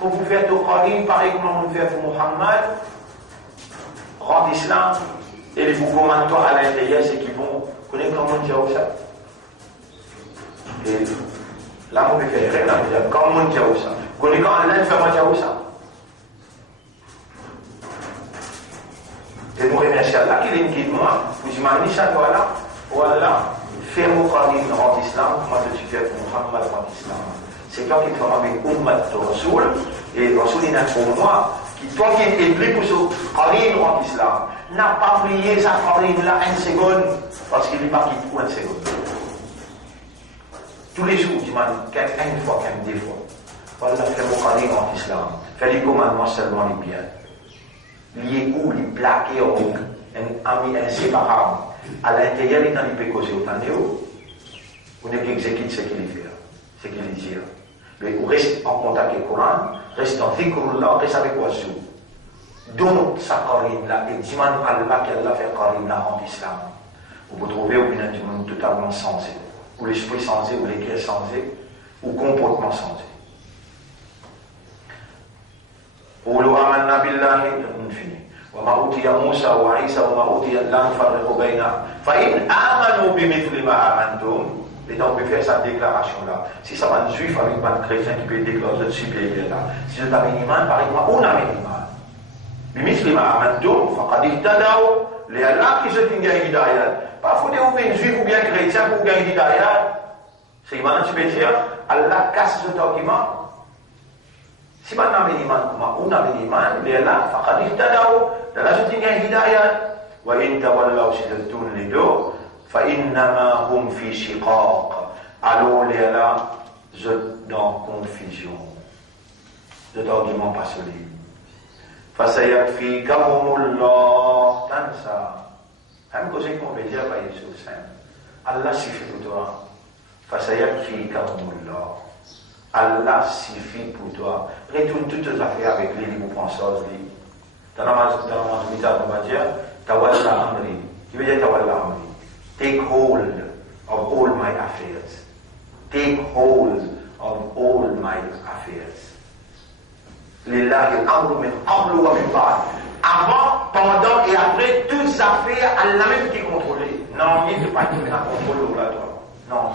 vous faites au Khalim, pareil comme vous faites pour Muhammad, rentre islam, et les mouvements à l'intérieur, c'est qu'ils vont connaître comment dire ça. Et là, on peut faire rien, comment dire ça. Vous connaissez quand Allah fait moi dire ça. Et nous remercions Allah qui est guide moi. Vous imaginez ça, voilà, faire mon Khalim rentre islam, moi je suis fait pour Muhammad rentre islam. C'est toi qui te fais avec Ummat de Rasoul, et Rasoul il a pour moi, toi qui es plus pour ce Khalim rentre islam, n'a pas prié sa Khalim là une seconde, parce qu'il n'est pas quitté pour une seconde. Tous les jours, tu m'as dit, une fois, deux fois. Voilà, fais mon Khalim rentre islam. Fais les commandements seulement les biens. Lié où, les plaqués en un ami inséparable. À l'intérieur, il peut causer autant de haut. On ne peut exécuter ce qu'il fait, ce qu'il dit. Mais on reste en contact avec le Coran, reste en dhikrullah, reste avec oiseau. Donc, sa Karim là, et dis-moi Allah qu'Allah fait Karim là en islam. Vous vous trouvez au bout du monde totalement sensé, ou l'esprit sensé, ou les cœurs sensés, ou comportement sensé. قولوا آمنا بالله infini وما أوتي موسى وعيسى وما أوتي لا نفرق بين فإن آمنوا بمثل ما آمنتم. Et donc, on peut faire cette déclaration-là. Si ça va un juif avec un chrétien qui peut déclarer je suis payé là. Si je t'avais une iman, par exemple, on a une iman. بمثل ما آمنتم فقد اهتدوا. Les Allah qui se tiennent à hidayat. Parfois, on fait un juif ou bien chrétien pour gagner hidayat. C'est iman, tu peux dire, Allah casse ce document. Si on a une iman, on a une iman, les Allah, فقد اهتدوا. Là, je tiens à hidayat. وإن تولوا si je tourne les dos. فإنما هم في شقاق. Alors les là, je dans confusion. Je d'argument pas solide. فسيكفيكهم الله. تنسى. Même que c'est qu'on veut dire, pas Jésus simple. Allah suffit pour toi. فسيكفيكهم الله. Allah suffit pour toi. Retourne toutes tes affaires avec les livres françaises. Dans la majorité, on va dire, Tawalla Amri. Qui veut dire Tawalla Amri? Take hold of all my affairs. Take hold of all my affairs. Lillahi al-amru min qablu wa min ba'd. Avant, pendant et après, toutes les affaires, Allah même qui contrôle. Non, il ne peut pas qu'il a contrôlé là, toi. Non.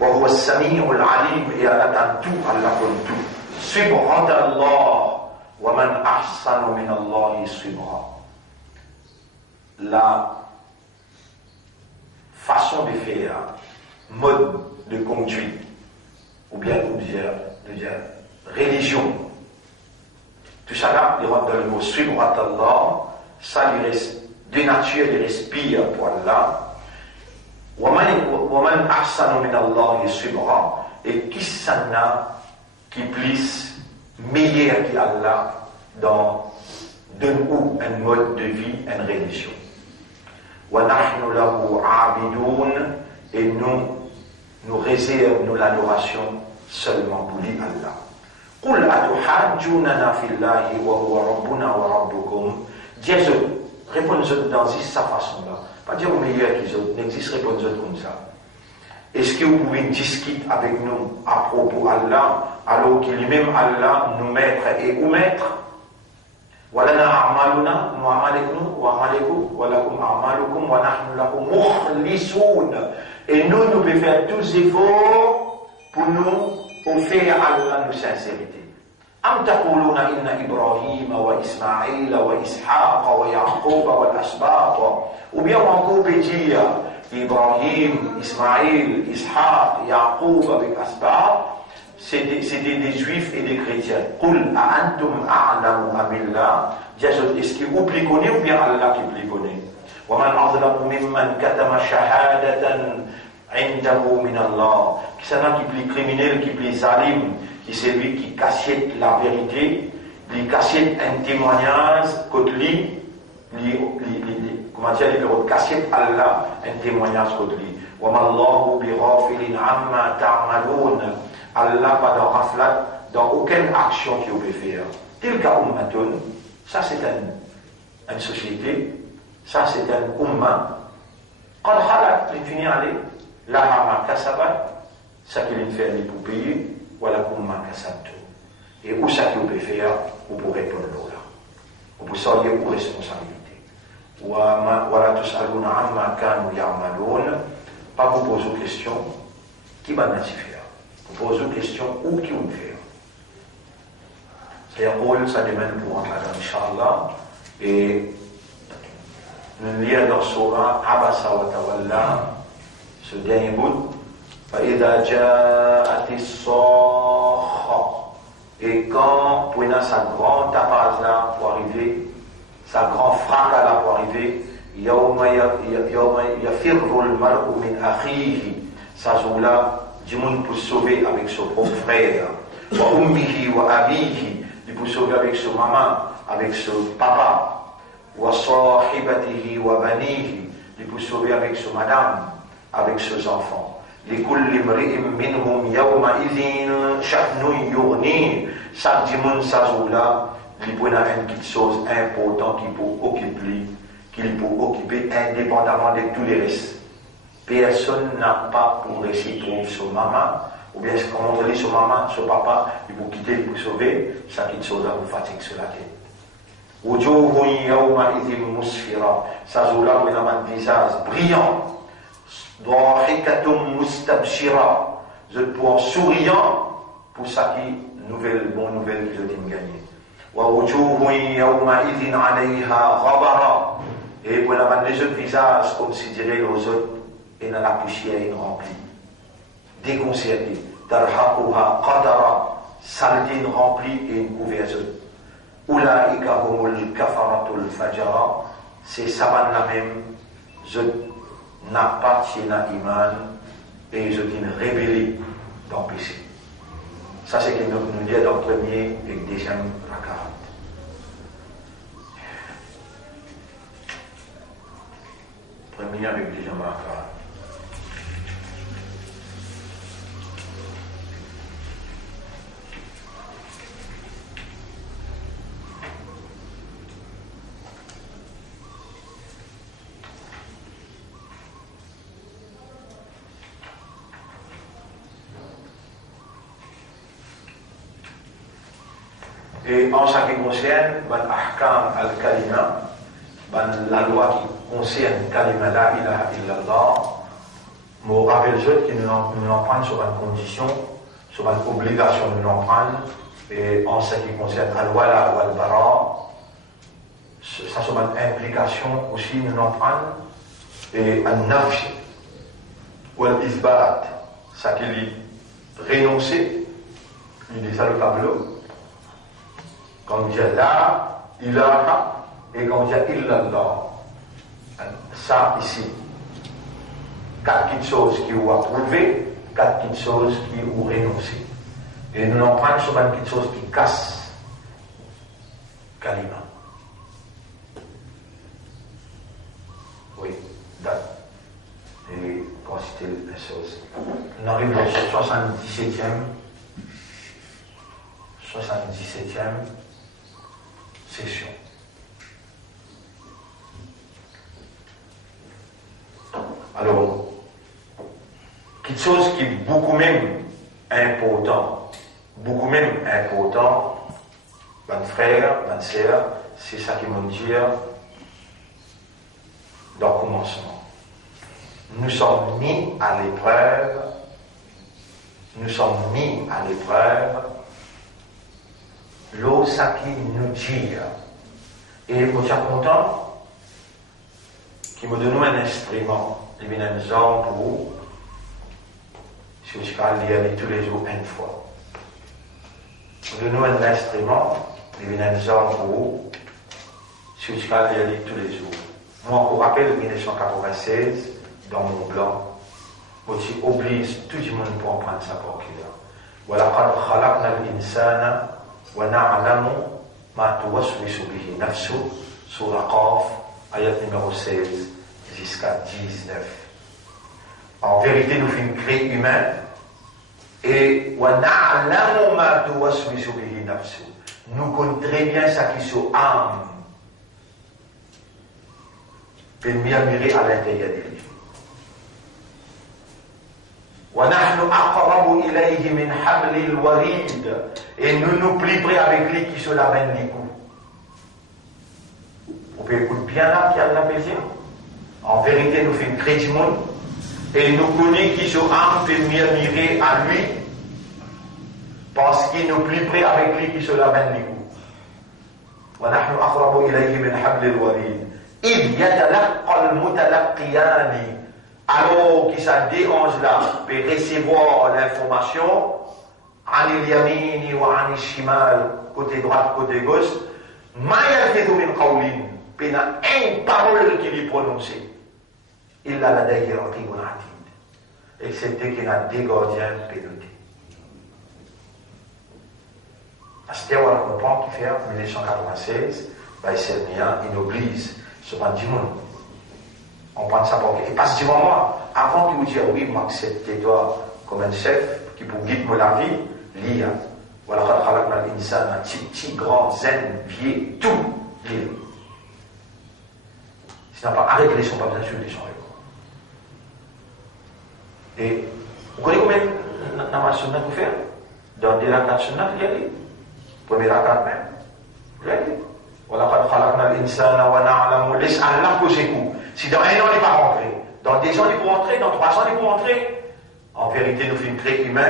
وهو السميع العليم et Allah dans tout, Allah connaît tout. Subhanallah wa man ahsanu min Allah subhan. La façon de faire, mode de conduite, ou bien de dire religion, tout ça là, il rentre dans le mot subhanallah, ça il reste de nature, il respire pour Allah. وَمَنْ أَحْسَنُ مِنَ اللَّهِ صِبْرًا. Et qui s'en a qui plus meilleur qu'Allah dans donne-nous un mode de vie, une religion. وَنَحْنُ لَهُ عَابِدُونَ. Et nous réservons l'adoration seulement pour lui Allah. قُلْ أَتُحَاجُّونَنَا فِي اللَّهِ وَهُوَ رَبُّنَا وَرَبُّكُمْ. Dieu, répondez-nous dans cette façon-là. Pas dire au meilleur qu'ils autres, n'existe réponse comme ça. Est-ce que vous pouvez discuter avec nous à propos d'Allah, alors qu'il est même Allah, nous maître et ou maître? Walana a'maluna, nous a'malikum, wa a'malikum, wa lakum a'malukum, wa nahnu lakum mukhlisoun. Et nous pouvons faire tous les efforts pour nous offrir à Allah nos sincérités. أم تقولون إن إبراهيم وإسماعيل وإسحاق ويعقوب والأسباط. Ou bien encore peut dire Ibrahim, Ismaïl, Ishaq, Yaqub avec Asbab, c'était des juifs et des chrétiens. قل أأنتم أعلم أم الله. Est-ce que vous plus connaissez ou bien Allah qui plus connaît? ومن أظلم ممن كتم شهادة عنده من الله. Qui c'est là qui plus criminel, qui plus zalim, qui c'est lui qui cachette la vérité les cassettes un témoignage, côté comment dire, les bureaux de cassette Allah, un témoignage côté lui. Wa ma Allahu bi ghafilin amma ta'malun. Allah pas dans raflat, dans aucune action qu'il peut faire. Tilka ummatun, ça c'est une société, ça c'est un umma. Qad halat, l'infini allez, laha ma kasabat, ça qu'il fait pour payer, wa lakum ma kasabtu. Et où ça qu'il peut faire, vous pourrez répondre là. Vous seriez aux responsabilités. Wa la tus'aluna amma kanu ya'malun. Pas vous poser aux questions, qui va nous faire? Vous posez aux questions, où qui vont faire? C'est-à-dire, ça demande pour entrer là, Inch'Allah. Et nous lire dans Surah Abasa wa Tawalla, ce dernier bout, فَإِذَا جَاءَتِ الصَّاخَّةُ. Et quand, pour sa grande tapage là pour arriver, sa grande fracas là pour arriver, يَوْمَ يَفِرُّ الْمَرْءُ مِنْ أَخِيهِ. Ça joue là, du monde pour sauver avec son propre frère. وَأُمِّهِ وَأَبِيهِ. Il peut sauver avec son maman, avec son papa. وَصَاحِبَتِهِ وَبَنِيهِ. Il peut sauver avec son madame, avec ses enfants. لِكُلِّ امْرِئٍ مِّنْهُمْ يَوْمَئِذٍ شَأْنٌ يُغْنِيهِ. Chaque dimanche, ça joue là, il peut avoir une petite chose importante qu'il peut occuper indépendamment de tous les restes. Personne n'a pas pour essayer de trouver son maman, ou bien comment on dit son maman, son papa, il faut quitter, il faut sauver, ça quitte chose là pour fatigue sur la tête. وجوه يومئذ مسفرة. Ça joue là, on a un visage brillant. ضاحكة مستبشرة. Je peux en souriant pour ça qui bonne nouvelle qu'ils ont gagné. ووجوه يومئذ عليها غبرة. Et pour la main des autres visages, comme si dirait les autres, et dans la poussière remplie, déconcerté. ترهقها قدرة. Saleté remplie et une couverture. Ulaika humul kafaratul fajara. C'est ça la même. Je n'appartiens à iman et je t'ai révélé dans le péché. Ça c'est ce qu'il nous dit dans le premier et le deuxième rakat. Premier avec le deuxième rakat. Et en ce qui concerne l'ahkam al-kalima, la loi qui concerne kalima la ilaha illallah, je me rappelle que nous en prenons sur une condition, sur une obligation de nous en prendre, et en ce qui concerne al-wala ou al-bara, ça sur une implication aussi de nous en prendre, et al-nafj ou al-isbat, ça qui est renoncer, il dit ça le tableau. Quand on dit la ilaha et quand on dit illallah, ça ici, quatre petites choses qui ont approuvé, quatre petites choses qui ont renoncé. Et nous en prenons sur une petite chose qui casse kalima. Oui, date. Et quand c'était la chose. On arrive au 77e session. Alors, quelque chose qui est beaucoup même important, mon frère, ma sœur, c'est ça qui me dit dans le commencement. Nous sommes mis à l'épreuve, l'eau, ça qui nous tire. Et je suis content qu'il me donne un instrument, il vient un homme pour vous, si je vais aller tous les jours une fois. Il me donne un instrument, il vient un homme pour vous, si je vais aller tous les jours. Moi, je me rappelle 1996, dans mon blanc, je oblige tout le monde pour en prendre sa porte. وَلَقَدْ خَلَقْنَا الْإِنسَانَ وَنَعْلَمُ ma tuwaswisu bihi nafsu, Surah Qaf, ayat numéro 16 jusqu'à 19. En vérité, nous sommes créés humains et وَنَعْلَمُ مَا تُوَسْوِسُ بِهِ نَفْسُ. Nous connaissons très bien ce qui se âme peut murmurer à l'intérieur de lui. وَنَحْنُ أَقْرَبُ إِلَيْهِ مِنْ حَبْلِ الْوَرِيدِ. Et nous plus près avec lui qui se l'amène du coup. Vous pouvez écouter bien là qui a de la plaisir. En vérité, nous faisons créer du monde et nous connaissons qui se âme peut murmurer à lui parce qu'il nous plus près avec lui qui se l'amène du coup. وَنَحْنُ أَقْرَبُ إِلَيْهِ مِنْ حَبْلِ الْوَرِيدِ. إِذْ يَتَلَقَّى الْمُتَلَقِّيَانِ. Alors qui ça dérange là peut recevoir l'information عن اليمين وعن الشمال, côté droite, côté gauche, ما يلفظ من قول, il y a une parole qui est prononcée. إلا لديه رقيب عتيد, excepté qu'il y a des gardiens pénotés. C'est on comprend qu'il fait en 1996, c'est une oblige sur un dimanche. On prend ça pour et parce que moi, avant de vous dire oui, m'accepter toi comme un chef qui pour guider la vie, lire. Voilà, quand on a l'insan, un petit, grand, zen, vieux, tout, lire. Si n'a pas arrêté les sons, pas besoin de suivre les sons. Et vous connaissez combien de namaz sunnah vous faire? Dans des rakats sunnah, il y a les premiers rakats même. Vous y allez. Voilà, quand on a l'insan, on a laisse Allah poser coup. Si dans un an, il n'est pas rentré, dans 10 ans, il peut rentrer, dans 3 ans, il peut rentrer. En vérité, nous sommes très humains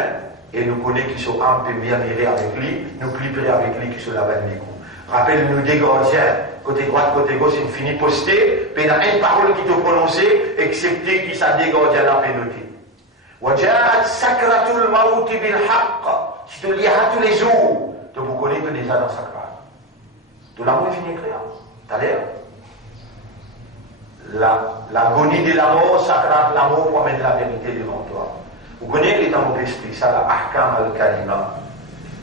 et nous connaissons qui sont un peu bien mirés avec lui, nous plus près avec lui qui se lavent les coups. Rappelle-nous des gardiens, côté droite, côté gauche, il finit posté, mais il y a une parole qui te prononcée, excepté qui s'est des gardiens là pénoté. Wajat sakratul mauti bil haqq. Si tu lis à tous les jours, tu vous connaissez que déjà dans sakrat. Tout l'amour est fini écrire. T'as l'air. L'agonie de la mort, sakrat l'amour pour mettre la vérité devant toi. Vous connaissez les temps où on peut expliquer ça, la ahkam al-kalima.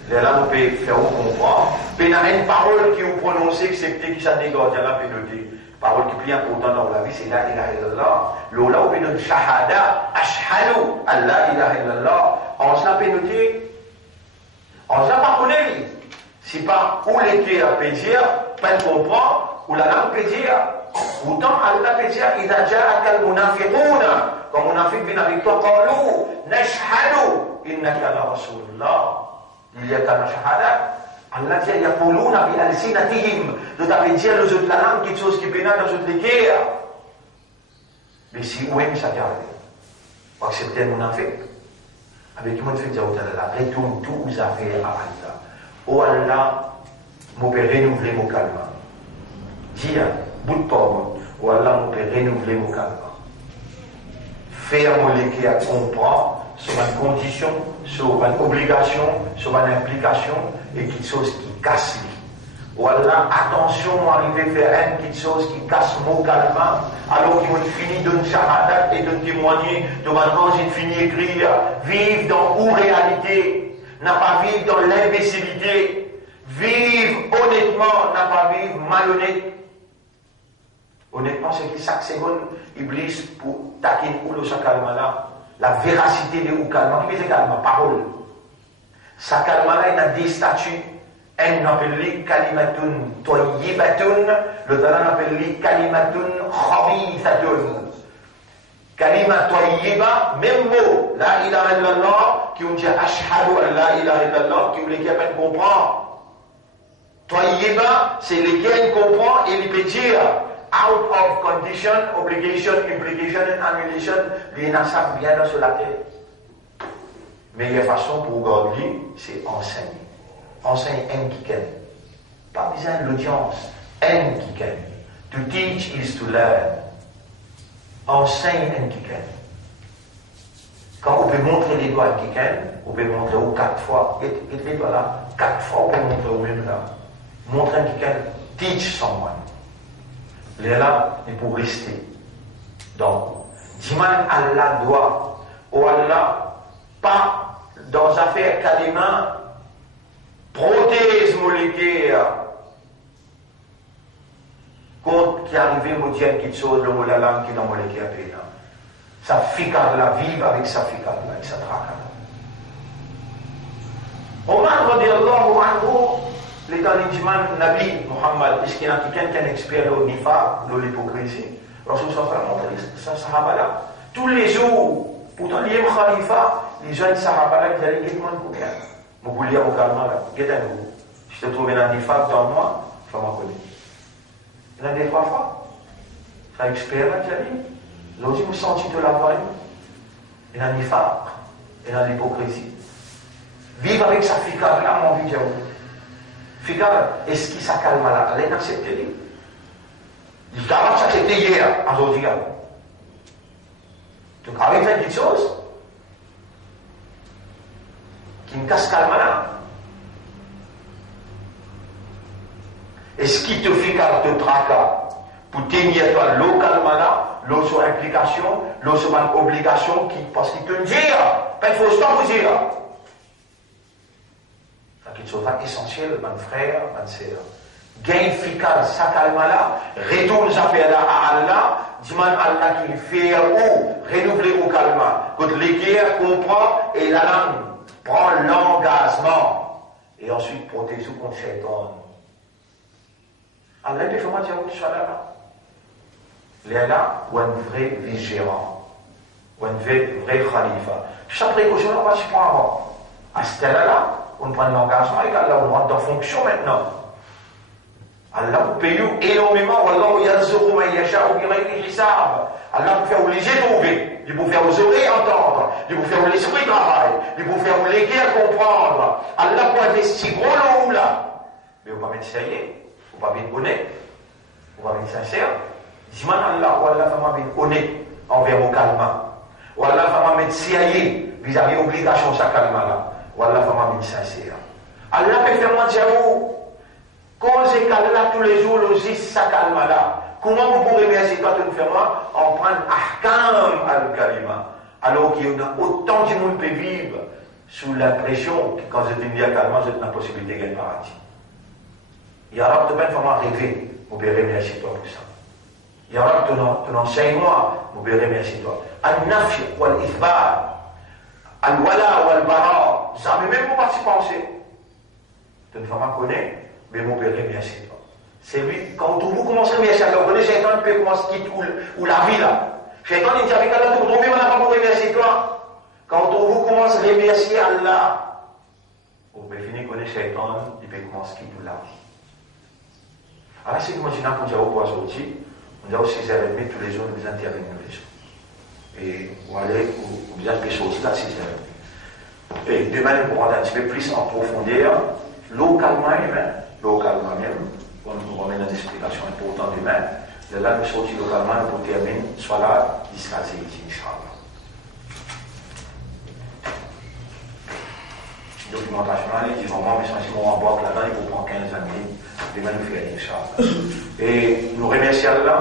Là, on peut faire comprendre. Mais il y a une parole qui vous prononce, excepté qui s'en dégage, il y a la pénalité. Parole qui est plus importante dans la vie, c'est la ilaha illallah. L'ola ou une shahada, ashhadu, Allah ilaha illallah. On se la pénalité. On se la pas connaît. C'est pas où l'été à pédir, pas comprendre, ou la langue pédir. Autant Allah peut dire إذا جاءك المنافقون comme munafiq vient avec toi قالوا نشهد إنك لرسول الله il y a ta shahada Allah dit يقولون بألسنتهم de t'appeler dire les autres la langue quelque chose qui pénale dans toutes les guerres mais si oui ça t'arrive pour accepter le munafiq avec tout le monde fait dire Allah retourne tous aux affaires à Allah oh Allah m'ont renouveler mon calme dire bout par bout, ou Allah nous peut renouveler mon calme. Faire mon légué à comprendre sur une condition, sur une obligation, sur une implication, et quelque chose qui casse lui. Ou Allah, attention, arriver à faire une petite chose qui casse mon calme, alors qu'ils ont fini de shahada et de témoigner, de maintenant j'ai fini d'écrire, vivre dans une réalité, n'a pas vivre dans l'imbécilité, vivre honnêtement, n'a pas vivre malhonnête. Honnêtement, c'est que chaque seconde, Iblis, pour taquiner ou le sakalmala, la véracité de Oukalma, qui est également parole. Sakalmala, il a des statuts. Un appelle kalimatun toyibatun, le deuxième appelle kalimatun khabithatun. Kalima toyiba, même mot, la ilaha illallah, qui ont dit ashhadu an la ilaha illallah, qui voulait qu'il y ait pas de comprendre. Toyiba, c'est lesquels comprend et il peut dire. Out of condition, obligation, implication and annulation, les savent bien sur la terre. Meilleure façon pour garder, c'est enseigner. Enseigner un qui gagne. Pas besoin de l'audience, un qui gagne. To teach is to learn. Enseigne un qui gagne. Quand on peut montrer les doigts qui gagne, on peut montrer 4 fois. Et les doigts là, 4 fois on peut montrer au même là. Montrer un qui gagne. Teach someone. Il est là, il pour rester. Donc, dis-moi, Allah doit, ou Allah, pas dans affaire kalima, prothèse moléculaire, qui arrive au Dieu qui sauve le mot la langue qui dans le qui a payé. Ça fica de la vie avec sa fica de la, etc. Omar radiallahu anhu, l'état d'Injiman Nabi Muhammad, est-ce qu'il y a quelqu'un qui est un expert de l'Ifa, de l'hypocrisie? Rasul sallallahu alayhi wa sallam, ça sahaba là, tous les jours, pourtant il y a un khalifa, les jeunes sahaba là, ils allaient guetter mon combien? Vous voulez dire au calme là, guettez-vous. Si tu trouves un Ifa dans moi, je m'en connais. Il y a des fois, ça expert là, j'ai dit, l'autre vous sentez de la peine, il y a un Ifa, il y a l'hypocrisie. Vivre avec sa fica là, mon vie, fica, est-ce qu'il s'accalme là? Elle est acceptée. Il doit s'accepter hier, aujourd'hui. Donc, avec quelque chose qui me casse calme là. Est-ce qu'il te fait te tracas pour tenir toi localement là, l'autre implication, l'autre obligation, parce qu'il te dit, il faut se vous dire. C'est quelque chose d'essentiel, mon frère, ma sœur. Gain fical, ça calme là, retourne s'appelle à Allah, dis-moi Allah qu'il fait ou, renouveler au calme. Quand l'équerre comprend et la langue prend l'engagement et ensuite protéger contre Shaitan. Allah te fait moi dire où tu sois là. Il y a là ou un vrai vigilant, ou un vrai khalifa. Chaque précaution, on va se prendre avant. À ce stade-là, on prend l'engagement et Allah, on rentre en fonction maintenant. Allah vous paye énormément. Allah vous fait obliger de trouver. Il vous fait aux oreilles entendre. Il vous fait l'esprit travail. Il vous fait les guerres comprendre. Allah peut investir gros l'homme là. Mais vous ne pouvez pas être sérieux. Vous ne pouvez pas être honnête. Vous ne pouvez pas être sincère. Dis-moi Allah, ou Allah va être honnête envers vos calmants. Ou Allah va être sérieux vis-à-vis de l'obligation de sa calma là. Ou Allah va être sincère. Allah peut faire moi dire vous. Quand j'ai calme là tous les jours, le ça calme là. Comment vous pourrez remercier toi de nous faire moi en prendre ahkam al-kalima? Alors qu'il y a autant de monde qui peut vivre sous l'impression que quand je dis à calme, j'ai la possibilité de gagner le paradis. Il y aura de peine vraiment rêver, vous pouvez remercier toi pour ça. Il y aura ton enseignement, vous pouvez remercier toi. Al-nafi wal-ithbar, al-wala wal-bara, jamais même pas s'y penser. Tu ne vas pas connaître. Mais mon père remercie toi. C'est lui, quand vous commencez à remercier Allah, vous connaissez Shaitan peut commencer à quitter ou la vie là. Shaitan il dit avec Allah, vous tombez, on n'a pas pour remercier toi. Quand vous commencez à remercier Allah, vous pouvez finir de connaître Shaitan, il peut commencer à quitter la vie. Alors c'est que moi je n'ai pas dit au poisson aussi, on dit aux 6h30 tous les jours, nous intervenons les jours. Et on va aller ou bien quelque chose là, 6h30. Et demain, nous pourrons un petit peu plus en profondeur, localement même. Localement même, on nous remet une explication importante demain. De là, nous sortons localement pour terminer, soit là, jusqu'à Zéhiti, Inch'Allah. Documentation, il dit vraiment, mais si on embarque là-dedans, il faut prendre 15 années, demain nous faire, Inch'Allah. Et nous remercions Allah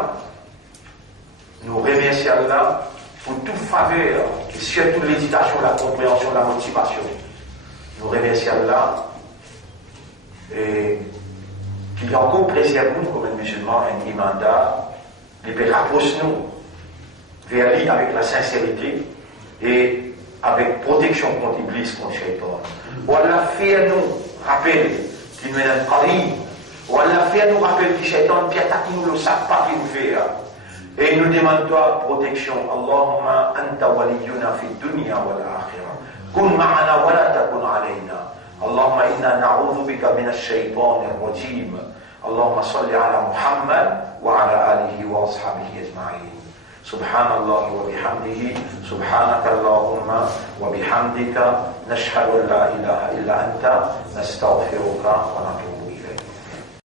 pour toute faveur, et surtout l'éducation, la compréhension, la motivation. Nous remercions Allah. Et qu'il y a encore préserve nous comme un musulman, un imanda, les peut rapprocher nous vers lui avec la sincérité et avec protection contre l'Iblis, contre Shaitan. Ou Allah fait nous rappel qu'il nous est un qarim. Ou Allah fait nous rappel que Shaitan qui attaque nous le sac pas qu'il nous fait. Et nous demandons toi protection. Allahumma anta waliyuna fi dunya wal akhirah. Kun ma'ana wa la takun alayna. اللهم إنا نعوذ بك من الشيطان الرجيم اللهم صل على محمد وعلى آله وأصحابه أجمعين سبحان الله وبحمده سبحانك اللهم وبحمدك نشهد أن لا إله إلا أنت نستغفرك ونتوب